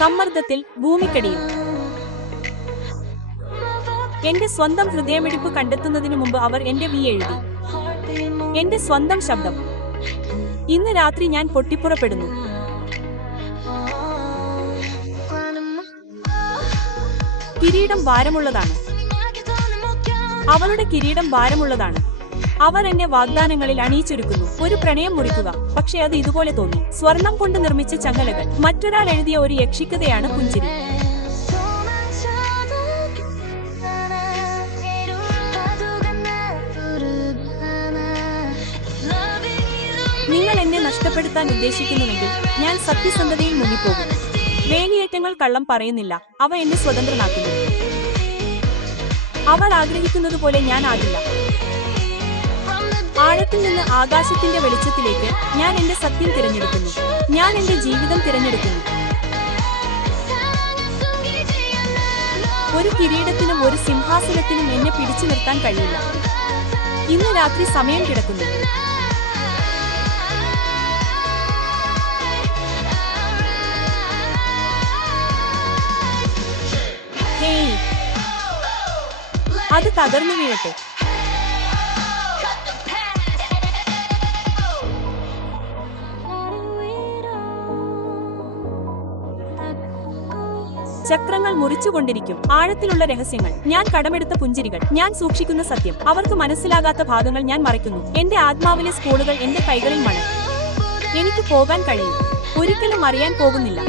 സമ്മർദ്ദത്തിൽ, ഭൂമിക്കടിയിൽ. എന്റെ സ്വന്തം ഹൃദയമിടിപ്പ് കണ്ടെത്തുന്നതിനു മുമ്പ് അവർ എന്റെ എഴുതി. എന്റെ സ്വന്തം ശബ്ദം. ഇന്ന് രാത്രി ഞാൻ പൊട്ടിപ്പുറപ്പെടുന്നു. കിരീടം ഭാരമുള്ളതാണ്. അവളുടെ കിരീടം ഭാരമുള്ളതാണ്. അവർ എന്നെ വാഗ്ദാനങ്ങളിൽ അണിയിച്ചൊരുക്കുന്നു. ഒരു പ്രണയം മുറിക്കുക, പക്ഷെ അത് ഇതുപോലെ തോന്നി. സ്വർണം കൊണ്ട് നിർമ്മിച്ച ചങ്ങലകൾ. മറ്റൊരാൾ എഴുതിയ ഒരു യക്ഷിക്കഥയാണ് പുഞ്ചിരി. നിങ്ങൾ എന്നെ നഷ്ടപ്പെടുത്താൻ ഉദ്ദേശിക്കുന്നുവെങ്കിൽ ഞാൻ സത്യസന്ധതയിൽ മുങ്ങിപ്പോകും. വേലിയേറ്റങ്ങൾ കള്ളം പറയുന്നില്ല, അവ എന്നെ സ്വതന്ത്രനാക്കുന്നു. അവൾ ആഗ്രഹിക്കുന്നതുപോലെ ഞാൻ ആകില്ല. ആഴത്തിൽ നിന്ന് ആകാശത്തിന്റെ വെളിച്ചത്തിലേക്ക് ഞാൻ എന്റെ സത്യം തിരഞ്ഞെടുക്കുന്നു. ഞാൻ എന്റെ ജീവിതം തിരഞ്ഞെടുക്കുന്നു. ഒരു കിരീടത്തിനും ഒരു സിംഹാസനത്തിനും എന്നെ പിടിച്ചു നിർത്താൻ കഴിയില്ല. ഇന്ന് രാത്രി സമയം കിടക്കുന്നു. അത് തകർന്നു വീഴട്ടെ. ചക്രങ്ങൾ മുറിച്ചുകൊണ്ടിരിക്കും. ആഴത്തിലുള്ള രഹസ്യങ്ങൾ. ഞാൻ കടമെടുത്ത പുഞ്ചിരികൾ. ഞാൻ സൂക്ഷിക്കുന്ന സത്യം. അവർക്ക് മനസ്സിലാകാത്ത ഭാഗങ്ങൾ ഞാൻ മറയ്ക്കുന്നു. എന്റെ ആത്മാവിലെ സ്കൂളുകൾ എന്റെ കൈകളിൽ മണ. എനിക്ക് പോകാൻ കഴിയും. ഒരിക്കലും അറിയാൻ പോകുന്നില്ല.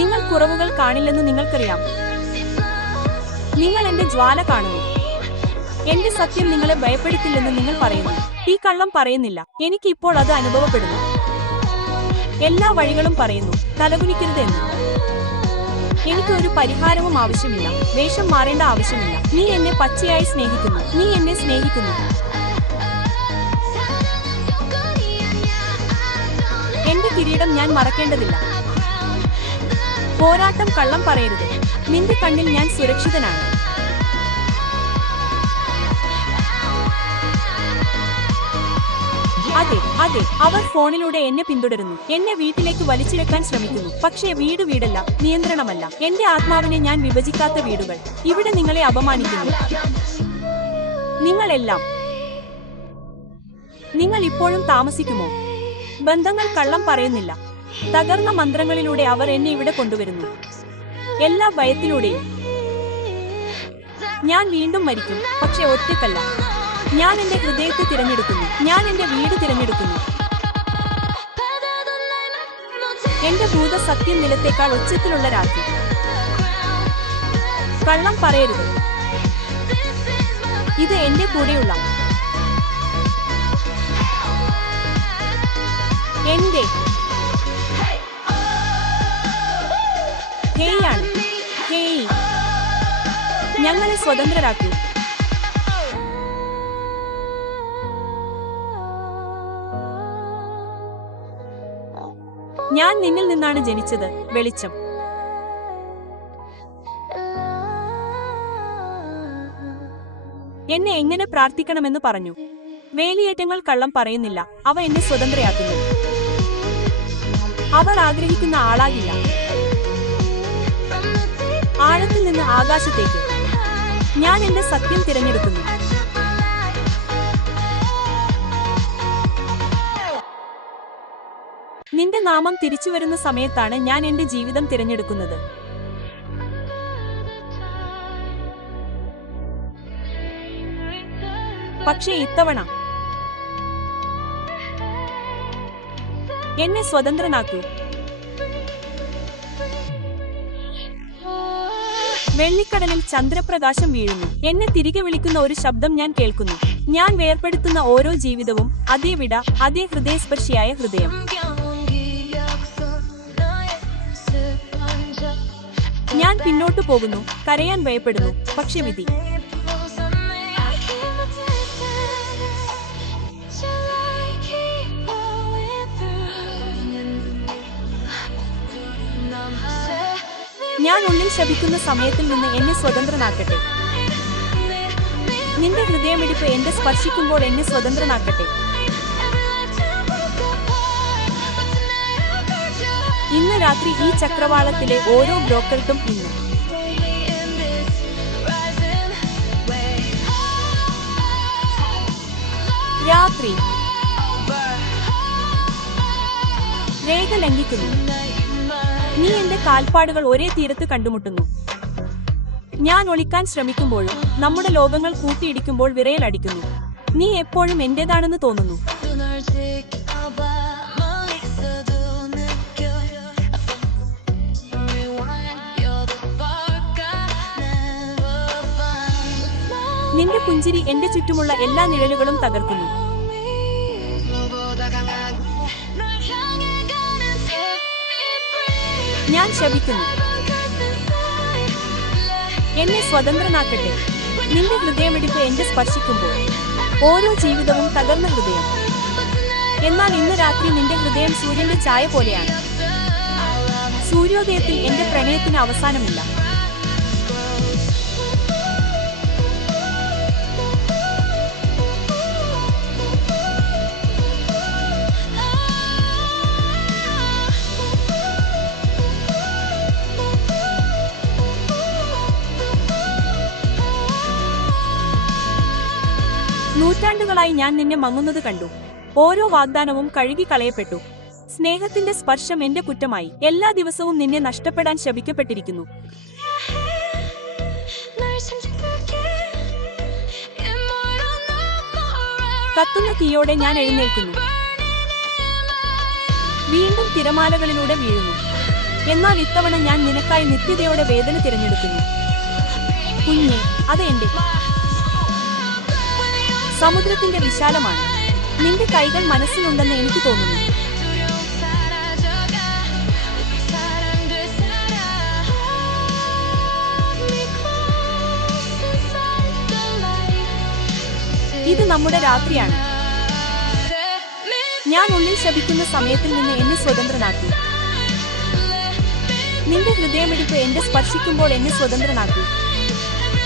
നിങ്ങൾ കുറവുകൾ കാണില്ലെന്ന് നിങ്ങൾക്കറിയാം. നിങ്ങൾ എന്റെ ജ്വാല കാണുന്നു. എന്റെ സത്യം നിങ്ങളെ ഭയപ്പെടുത്തില്ലെന്ന് നിങ്ങൾ പറയുന്നു. ഈ കള്ളം പറയുന്നില്ല. എനിക്ക് ഇപ്പോൾ അത് അനുഭവപ്പെടുന്നു. എല്ലാ വഴികളും പറയുന്നു തലകുനിക്കരുത് എന്ന്. എനിക്ക് ഒരു പരിഹാരവും ആവശ്യമില്ല. വേഷം മാറേണ്ട ആവശ്യമില്ല. നീ എന്നെ പച്ചയായി സ്നേഹിക്കുന്നു. നീ എന്നെ സ്നേഹിക്കുന്നു. എന്റെ കിരീടം ഞാൻ മറക്കേണ്ടതില്ല. പോരാട്ടം കള്ളം പറയരുത്. നിന്റെ കണ്ണിൽ ഞാൻ സുരക്ഷിതനാണ്. അതെ അതെ, അവർ ഫോണിലൂടെ എന്നെ പിന്തുടരുന്നു. എന്നെ വീട്ടിലേക്ക് വലിച്ചിഴക്കാൻ ശ്രമിക്കുന്നു. പക്ഷേ വീട് വീടല്ല, നിയന്ത്രണമല്ല. എന്റെ ആത്മാവിനെ ഞാൻ വിഭജിക്കാത്ത വീടുകൾ. ഇവിടെ നിങ്ങളെ അപമാനിക്കുന്നു. നിങ്ങളെല്ലാം. നിങ്ങൾ ഇപ്പോഴും താമസിക്കുമോ? ബന്ധങ്ങൾ കള്ളം പറയുന്നില്ല. തകർന്ന മന്ത്രങ്ങളിലൂടെ അവർ എന്നെ ഇവിടെ കൊണ്ടുവരുന്നു. എല്ലാ ഭയത്തിലൂടെയും. ഞാൻ വീണ്ടും മരിക്കും, പക്ഷെ ഒറ്റയ്ക്കല്ല. ഞാൻ എന്റെ ഹൃദയത്തെ തിരഞ്ഞെടുക്കുന്നു. ഞാൻ എന്റെ വീട് തിരഞ്ഞെടുക്കുന്നു. എന്റെ ഭൂത സത്യം നിലത്തേക്കാൾ ഉച്ചത്തിലുള്ള രാത്രി. കള്ളം പറയരുത്. ഇത് എന്റെ കൂടെയുള്ള എന്റെ ഹേയാണ്. ഹേയ്, ഞങ്ങളെ സ്വതന്ത്രരാക്കൂ. ഞാൻ നിന്നിൽ നിന്നാണ് ജനിച്ചത്, വെളിച്ചം. എന്നെ എങ്ങനെ പ്രാർത്ഥിക്കണമെന്ന് പറഞ്ഞു. വേലിയേറ്റങ്ങൾ കള്ളം പറയുന്നില്ല, അവ എന്നെ സ്വതന്ത്രയാക്കുന്നു. അവർ ആഗ്രഹിക്കുന്ന ആളാകില്ല. ആഴത്തിൽ നിന്ന് ആകാശത്തേക്ക് ഞാൻ എന്റെ സത്യം തിരഞ്ഞെടുക്കുന്നു. നിന്റെ നാമം തിരിച്ചു വരുന്ന സമയത്താണ് ഞാൻ എന്റെ ജീവിതം തിരഞ്ഞെടുക്കുന്നത്. പക്ഷേ ഇത്തവണ എന്നെ സ്വതന്ത്രനാക്കൂ. വെള്ളിക്കടലിൽ ചന്ദ്രപ്രകാശം വീഴുന്നു. എന്നെ തിരികെ വിളിക്കുന്ന ഒരു ശബ്ദം ഞാൻ കേൾക്കുന്നു. ഞാൻ വേർപെടുത്തുന്ന ഓരോ ജീവിതവും അതേ വിട, അതേ ഹൃദയസ്പർശിയായ ഹൃദയം. ഞാൻ പിന്നോട്ടു പോകുന്നു, കരയാൻ ഭയപ്പെടുന്നു, പക്ഷെ വിധി. ഞാൻ ഉള്ളിൽ ശപിക്കുന്ന സമയത്തിൽ നിന്ന് എന്നെ സ്വതന്ത്രനാക്കട്ടെ. നിന്റെ ഹൃദയമിടിപ്പ് എന്നെ സ്പർശിക്കുമ്പോൾ എന്നെ സ്വതന്ത്രനാക്കട്ടെ. ഇന്ന് രാത്രി ഈ ചക്രവാളത്തിലെ ഓരോ ബ്രോക്കർക്കും ഇന്ന് രാത്രി രേഖ ലംഘിക്കുന്നു. നീ എന്റെ കാൽപ്പാടുകൾ ഒരേ തീരത്ത് കണ്ടുമുട്ടുന്നു. ഞാൻ ഒളിക്കാൻ ശ്രമിക്കുമ്പോഴും നമ്മുടെ ലോകങ്ങൾ കൂട്ടിയിടിക്കുമ്പോൾ വിറയലടിക്കുന്നു. നീ എപ്പോഴും എന്റേതാണെന്ന് തോന്നുന്നു. നിന്റെ പുഞ്ചിരി എന്റെ ചുറ്റുമുള്ള എല്ലാ നിഴലുകളും തകർക്കുന്നു. ഞാൻ ശപിക്കുന്നു. എന്നെ സ്വതന്ത്രനാക്കട്ടെ. നിന്റെ ഹൃദയമിടിപ്പ് എന്നെ സ്പർശിക്കുമ്പോൾ ഓരോ ജീവിതവും തകർന്ന ഹൃദയം. എന്നാൽ ഇന്ന് രാത്രി നിന്റെ ഹൃദയം സൂര്യന്റെ ഛായ പോലെയാണ്. സൂര്യോദയത്തിൽ എന്റെ പ്രണയത്തിന് അവസാനമില്ല. നൂറ്റാണ്ടുകളായി ഞാൻ നിന്നെ മങ്ങുന്നത് കണ്ടു. ഓരോ വാഗ്ദാനവും കഴുകി കളയപ്പെട്ടു. സ്നേഹത്തിന്റെ സ്പർശം എന്റെ കുറ്റമായി. എല്ലാ ദിവസവും നിന്നെ നഷ്ടപ്പെടാൻ ശപിക്കപ്പെട്ടിരിക്കുന്നു. കത്തുന്ന തീയോടെ ഞാൻ എഴുന്നേൽക്കുന്നു. വീണ്ടും തിരമാലകളിലൂടെ വീഴുന്നു. എന്നാൽ ഇത്തവണ ഞാൻ നിനക്കായി നിത്യതയോടെ വേദന തിരഞ്ഞെടുക്കുന്നു. കുഞ്ഞെ, അത് എന്റെ സമുദ്രത്തിന്റെ വിശാലമാണ്. നിന്റെ കൈകൾ മനസ്സിലുണ്ടെന്ന് എനിക്ക് തോന്നുന്നു. ഇത് നമ്മുടെ രാത്രിയാണ്. ഞാൻ ഉള്ളിൽ ശപിക്കുന്ന സമയത്തിൽ നിന്ന് എന്നെ സ്വതന്ത്രനാക്കി. നിന്റെ ഹൃദയമിടിപ്പ് എന്നെ സ്പർശിക്കുമ്പോൾ എന്നെ സ്വതന്ത്രനാക്കി.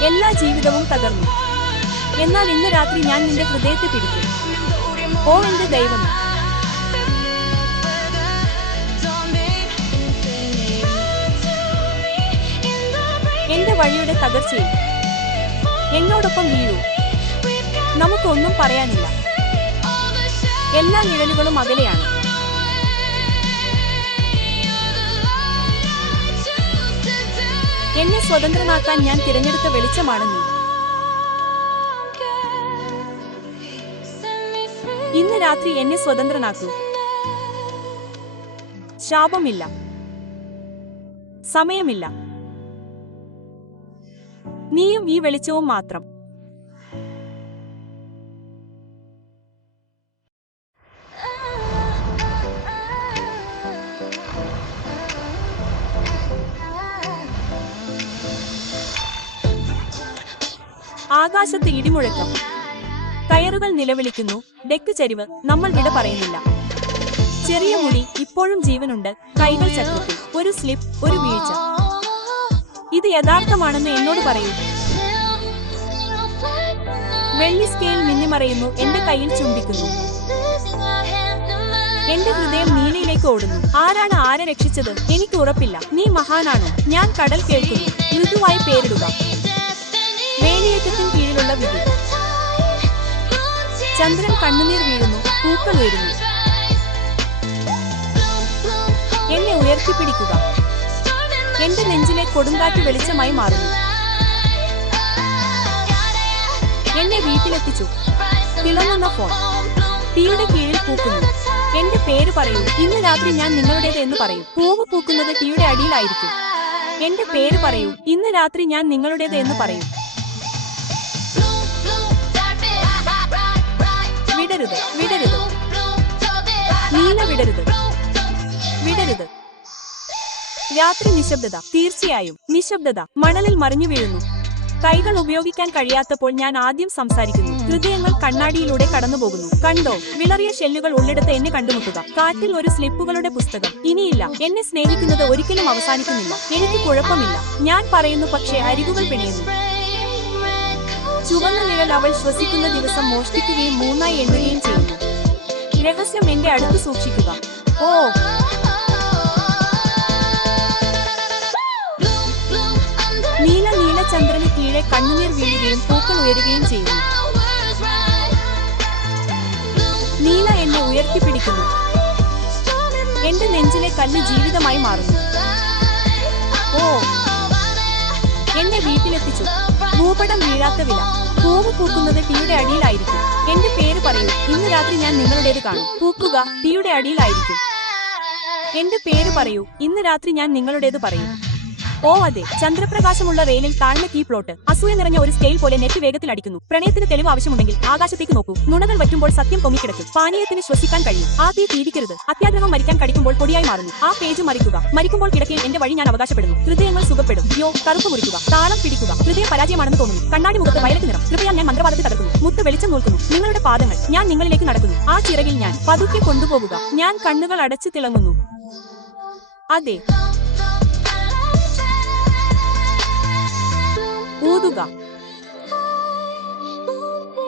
എല്ലാ ജീവിതവും തകർന്നു. എന്നാൽ ഇന്ന് രാത്രി ഞാൻ നിന്റെ ഹൃദയത്തെ പിടിക്കും. ഓ എന്റെ ദൈവമേ, എന്റെ വഴിയുടെ തകർച്ചയിൽ എന്നോടൊപ്പം വീഴൂ. നമുക്കൊന്നും പറയാനില്ല. എല്ലാ നിഴലുകളും അകലെയാണ്. എന്നെ സ്വതന്ത്രനാക്കാൻ ഞാൻ തിരഞ്ഞെടുത്ത വെളിച്ചമാണ് നീ. ഇന്ന് രാത്രി എന്നെ സ്വതന്ത്രനാക്കൂ. ശാപമില്ല, സമയമില്ല, നീയും ഈ വെളിച്ചവും മാത്രം. ആകാശത്ത് ഇടിമുഴക്കം, കയറുകൾ നിലവിളിക്കുന്നു. ഡെക്ക് ചരിവ്, നമ്മൾ വിട പറയുന്നില്ല. ചെറിയ മുടി, ഇപ്പോഴും ജീവനുണ്ട്. കൈകൾ ചക്രത്തിൽ. ഒരു സ്ലിപ്പ്, ഒരു വീഴ്ച. ഇത് യഥാർത്ഥമാണെന്ന് എന്നോട് പറയൂ. വെള്ളി സ്കെയിൽ മിന്നിമറയുന്നു. എന്റെ കയ്യിൽ ചുംബിക്കുന്നു. എന്റെ ഹൃദയം നീലയിലേക്ക് ഓടുന്നു. ആരാണ് ആരെ രക്ഷിച്ചത്? എനിക്ക് ഉറപ്പില്ല. നീ മഹാനാണോ? ഞാൻ കടൽ കേൾക്കുന്നു. മൃദുവായി പേരിടുക. വേലിയേറ്റത്തിന് കീഴിലുള്ള വിധി. ചന്ദ്രൻ കണ്ണുനീർ വീഴുന്നു. പൂക്കൾ വീഴുന്നു. എന്നെ ഉയർത്തിപ്പിടിക്കുക. എന്റെ നെഞ്ചിലെ കൊടുങ്കാറ്റ് വെളിച്ചമായി മാറുന്നു. എന്നെ വീട്ടിലെത്തിച്ചു. തിളങ്ങുന്ന ഫോൺ. തീയുടെ കീഴിൽ പൂക്കുന്നു. എന്റെ പേര് പറയൂ. ഇന്ന് രാത്രി ഞാൻ നിങ്ങളുടേത് എന്ന് പറയൂ. പൂവ് പൂക്കുന്നത് തീയുടെ അടിയിലായിരിക്കും. എന്റെ പേര് പറയൂ. ഇന്ന് രാത്രി ഞാൻ നിങ്ങളുടേത് എന്ന് പറയൂ. വിടരുത്, വിടരുത്, നീല വിടരുത്, വിടരുത്. രാത്രി നിശബ്ദത. തീർച്ചയായും നിശബ്ദത. മണലിൽ മറിഞ്ഞു വീഴുന്നു. കൈകൾ ഉപയോഗിക്കാൻ കഴിയാത്തപ്പോൾ ഞാൻ ആദ്യം സംസാരിക്കുന്നു. ഹൃദയങ്ങൾ കണ്ണാടിയിലൂടെ കടന്നുപോകുന്നു. കണ്ടോ, വിളറിയ ഷെല്ലുകൾ ഉള്ളിടത്ത് എന്നെ കണ്ടുമുട്ടുക. കാറ്റിൽ ഒരു സ്ലിപ്പുകളുടെ പുസ്തകം. ഇനിയില്ല. എന്നെ സ്നേഹിക്കുന്നത് ഒരിക്കലും അവസാനിക്കുന്നില്ല. എനിക്ക് കുഴപ്പമില്ല. ഞാൻ പറയുന്നു, പക്ഷേ അരികുകൾ പിണയുന്നു. ചുവന്ന നിഴൽ അവൾ ശ്വസിക്കുന്ന ദിവസം മോഷ്ടിക്കുകയും മൂന്നായി എണ്ണുകയും ചെയ്യുന്നു. രഹസ്യം എന്റെ അടുത്ത് സൂക്ഷിക്കുക. ഓ, കണ്ണുനീർ വീഴുകയും പൂക്കൾ ഉയരുകയും ചെയ്യുന്നു. നീല എന്നെ ഉയർത്തിപ്പിടിക്കുന്നു. എന്റെ നെഞ്ചിലെ കല്ല് ജീവിതമായി മാറുന്നു. ഓ, എന്നെ വീട്ടിലെത്തിച്ചു. ഭൂപടം വീഴാത്ത വില. പൂവ് പൂക്കുന്നത് തീയുടെ അടിയിലായിരിക്കും. എന്റെ പേര് പറയൂ, ഇന്ന് രാത്രി ഞാൻ നിങ്ങളുടേത് കാണും. പൂക്കുക തീയുടെ അടിയിലായിരിക്കും. എന്റെ പേര് പറയൂ, ഇന്ന് രാത്രി ഞാൻ നിങ്ങളുടേത് പറയും. ഓ അതെ, ചന്ദ്രപ്രകാശമുള്ള റെയിലിൽ താഴ്ന്ന കീ പ്ലോട്ട്. അസൂയ നിറഞ്ഞ ഒരു സ്കെയിൽ പോലെ നെറ്റ് വേഗത്തിൽ അടിക്കുന്നു. പ്രണയത്തിന് തെളിവ് ആവശ്യമുണ്ടെങ്കിൽ ആകാശത്തേക്ക് നോക്കൂ. നുണകൾ വറ്റുമ്പോൾ സത്യം പൊങ്ങിക്കിടക്കും. പാനീയത്തിന് ശ്വസിക്കാൻ കഴിയും. ആ തീ തീരിക്കരുത്. അത്യാഗ്രഹം മരിക്കാൻ കടിക്കുമ്പോൾ പൊടിയായി മാറുന്നു. ആ പേജ് മറിക്കുക. മരിക്കുമ്പോൾ കിടക്കയിൽ എന്റെ വഴി ഞാൻ അവകാശപ്പെടുന്നു. ഹൃദയങ്ങൾ സുഖപ്പെടും. യോ, കറുപ്പ് മുറിക്കുക. താളം പിടിക്കുക. ഹൃദയ പരാജയമാണെന്ന് തോന്നുന്നു. കണ്ണാടി മുഖത്ത് വയലറ്റ് നിറം. കൃപയാൽ ഞാൻ മന്ത്രവാദത്തെ തകർക്കുന്നു. മുത്ത് വെളിച്ചം നോക്കുന്നു. നിങ്ങളുടെ പാദങ്ങൾ. ഞാൻ നിങ്ങളിലേക്ക് നടക്കുന്നു. ആ ചിറകിൽ ഞാൻ പതുക്കെ കൊണ്ടുപോകുക. ഞാൻ കണ്ണുകൾ അടച്ചു തിളങ്ങുന്നു. അതെ, ഊതുക.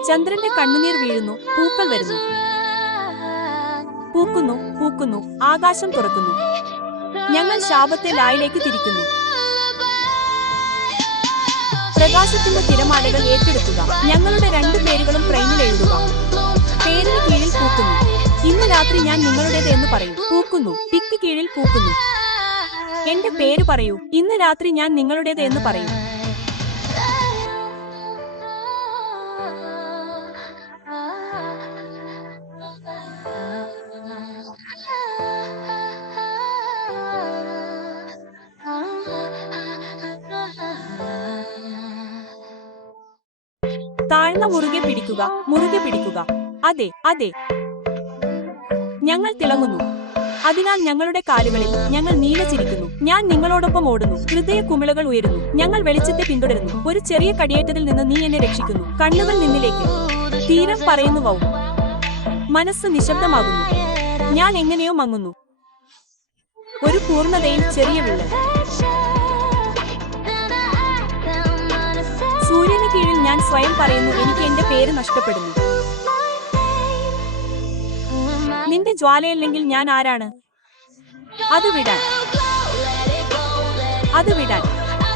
ചന്ദ്രന്റെ കണ്ണുനീർ വീഴുന്നു. പൂക്കൾ വരുന്നു. പൂക്കുന്നു, പൂക്കുന്നു. ആകാശം തുറക്കുന്നു. ഞങ്ങൾ ശാപത്തെ ലായിലേക്ക് തിരിക്കുന്നു. പ്രകാശത്തിന്റെ തിരമാലകൾ ഏറ്റെടുക്കുക. ഞങ്ങളുടെ 2 പേരുകളും ഫ്രെയിമിൽ എഴുതുക. പേരിന് കീഴിൽ പൂക്കുന്നു. ഇന്ന് രാത്രി ഞാൻ നിങ്ങളുടേത് എന്ന് പറയും. പൂക്കുന്നു. ടിക്ക് കീഴിൽ പൂക്കുന്നു. എന്റെ പേര് പറയൂ, ഇന്ന് രാത്രി ഞാൻ നിങ്ങളുടേത് എന്ന് പറയും. താഴ്ന്ന മുറുകെ പിടിക്കുക. മുറുകെ പിടിക്കുക. അതെ, അതെ, ഞങ്ങൾ തിളങ്ങുന്നു. അതിനാൽ ഞങ്ങളുടെ കാലുകളിൽ ഞങ്ങൾ നീലച്ചിരിക്കുന്നു. ഞാൻ നിങ്ങളോടൊപ്പം ഓടുന്നു. ഹൃദയ കുമിളകൾ ഉയരുന്നു. ഞങ്ങൾ വെളിച്ചത്തെ പിന്തുടരുന്നു. ഒരു ചെറിയ കടിയേറ്റതിൽ നിന്ന് നീ എന്നെ രക്ഷിക്കുന്നു. കണ്ണുകൾ നിന്നിലേക്ക്. തീരം പറയുന്നു. വൗ. മനസ്സ് നിശബ്ദമാകുന്നു. ഞാൻ എങ്ങനെയോ മങ്ങുന്നു. ഒരു പൂർണ്ണതയിൽ ചെറിയ വിള്ളൽ. സൂര്യന് കീഴിൽ ഞാൻ സ്വയം പറയുന്നു, എനിക്ക് എന്റെ പേര് നഷ്ടപ്പെടുന്നു. നിന്റെ ജ്വാലയല്ലെങ്കിൽ ഞാൻ ആരാണ്? അത് വിടാൻ, അത് വിടാൻ.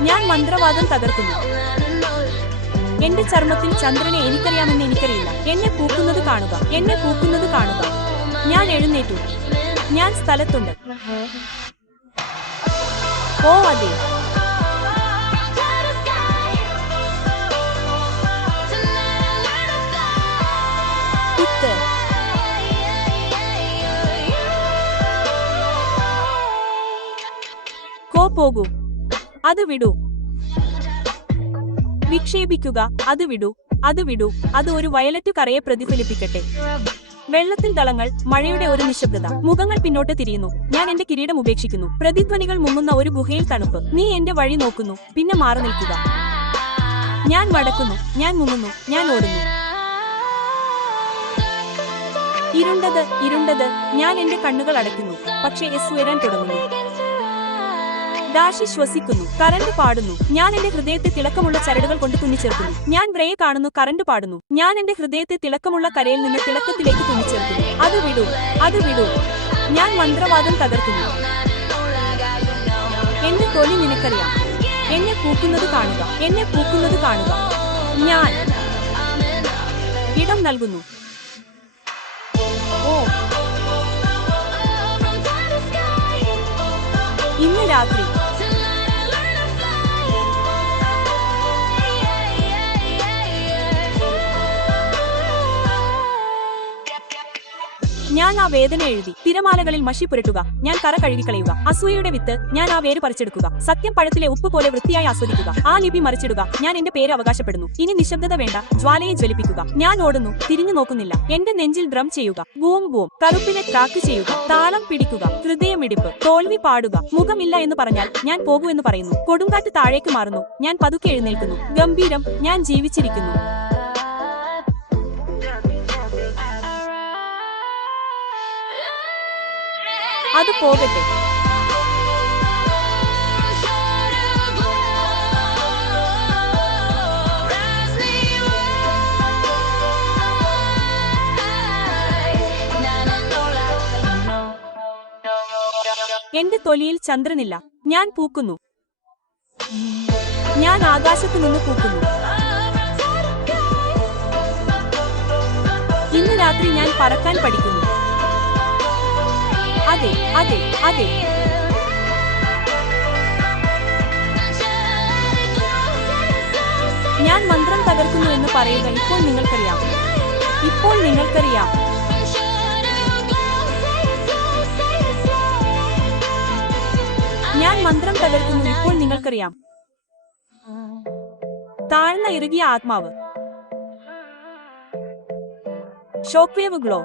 ഞാൻ മന്ത്രവാദം തകർക്കുന്നു. എന്റെ ചർമ്മത്തിൽ ചന്ദ്രനെ എനിക്കറിയാമെന്ന് എനിക്കറിയില്ല. എന്നെ പൂക്കുന്നത് കാണുക. എന്നെ പൂക്കുന്നത് കാണുക. ഞാൻ എഴുന്നേറ്റു. ഞാൻ സ്ഥലത്തുണ്ട്. ഓ അതെ, കുത്ത്. പോകൂ. അത് വിടൂ. വിക്ഷേപിക്കുക. അത് വിടൂ. അത് വിടൂ. അത് ഒരു വയലറ്റ് കറയെ പ്രതിഫലിപ്പിക്കട്ടെ. വെള്ളത്തിൽ ദളങ്ങൾ. മഴയുടെ ഒരു നിശബ്ദത. മുഖങ്ങൾ പിന്നോട്ട് തിരിയുന്നു. ഞാൻ എന്റെ കിരീടം ഉപേക്ഷിക്കുന്നു. പ്രതിധ്വനികൾ മുങ്ങുന്ന ഒരു ഗുഹയിൽ തണുപ്പ്. നീ എന്റെ വഴി നോക്കുന്നു. പിന്നെ മാറി നിൽക്കുക. ഞാൻ മടക്കുന്നു. ഞാൻ മുങ്ങുന്നു. ഞാൻ ഓടുന്നു. ഇരുണ്ടത്, ഇരുണ്ടത്. ഞാൻ എന്റെ കണ്ണുകൾ അടയ്ക്കുന്നു. പക്ഷേ എസ് ഉയരാൻ തുടങ്ങുന്നു. ഡാഷി ശ്വസിക്കുന്നു. കറന്റ് പാടുന്നു. ഞാൻ എന്റെ ഹൃദയത്തെ തിളക്കമുള്ള ചരടുകൾ കൊണ്ട് തുന്നിച്ചേർക്കുന്നു. ഞാൻ ബ്രയെ കാണുന്നു. കറന്റ് പാടുന്നു. ഞാൻ എന്റെ ഹൃദയത്തെ തിളക്കമുള്ള കരയിൽ നിന്ന് തിളക്കത്തിലേക്ക് തുന്നിച്ചേർക്കുന്നു. അത് വിടൂ. അത് വിടൂ. ഞാൻ മന്ത്രവാദം തകർക്കുന്നു. എന്റെ തൊലി നിനക്കറിയാം. എന്നെ പൂക്കുന്നത് കാണുക. എന്നെ പൂക്കുന്നത് കാണുക. ഞാൻ ഇടം നൽകുന്നു. ഓ, ഇന്ന് രാത്രി ഞാൻ ആ വേദന എഴുതി. തിരമാലകളിൽ മഷി പുരട്ടുക. ഞാൻ കറ കഴുകിക്കളയുക. അസൂയയുടെ വിത്ത്. ഞാൻ ആ വേര് പറിച്ചെടുക്കുക. സത്യം പഴത്തിലെ ഉപ്പ് പോലെ വൃത്തിയായി ആസ്വദിക്കുക. ആ ലിപി മറിച്ചിടുക. ഞാൻ എന്റെ പേര് അവകാശപ്പെടുന്നു. ഇനി നിശബ്ദത വേണ്ട. ജ്വാലയെ ജ്വലിപ്പിക്കുക. ഞാൻ ഓടുന്നു. തിരിഞ്ഞു നോക്കുന്നില്ല. എന്റെ നെഞ്ചിൽ ഡ്രം ചെയ്യുക. Boom boom. കറുപ്പിനെ ട്രാക്ക് ചെയ്യുക. താളം പിടിക്കുക. ഹൃദയമിടിപ്പ്. തോൽവി പാടുക. മുഖമില്ല എന്ന് പറഞ്ഞാൽ ഞാൻ പോകൂ എന്ന് പറയുന്നു. കൊടുങ്കാറ്റ് താഴേക്ക് മാറുന്നു. ഞാൻ പതുക്കെ എഴുന്നേൽക്കുന്നു. ഗംഭീരം. ഞാൻ ജീവിച്ചിരിക്കുന്നു. അത് പോകട്ടെ. എന്റെ തൊലിയിൽ ചന്ദ്രനില്ല. ഞാൻ പൂക്കുന്നു. ഞാൻ ആകാശത്തു നിന്ന് പൂക്കുന്നു. ഇന്ന് രാത്രി ഞാൻ പറക്കാൻ പഠിക്കുന്നു. അതെ അതെ അതെ. ഞാൻ മന്ത്രം തകർക്കുന്നു എന്ന് പറയുക ഇപ്പോൾ നിങ്ങൾക്കറിയാം. ഇപ്പോൾ നിങ്ങൾക്കറിയാം. ഞാൻ മന്ത്രം തകർക്കുന്നു ഇപ്പോൾ നിങ്ങൾക്കറിയാം. താഴ്ന്ന ഇറുകിയ ആത്മാവ്. Shock wave glow.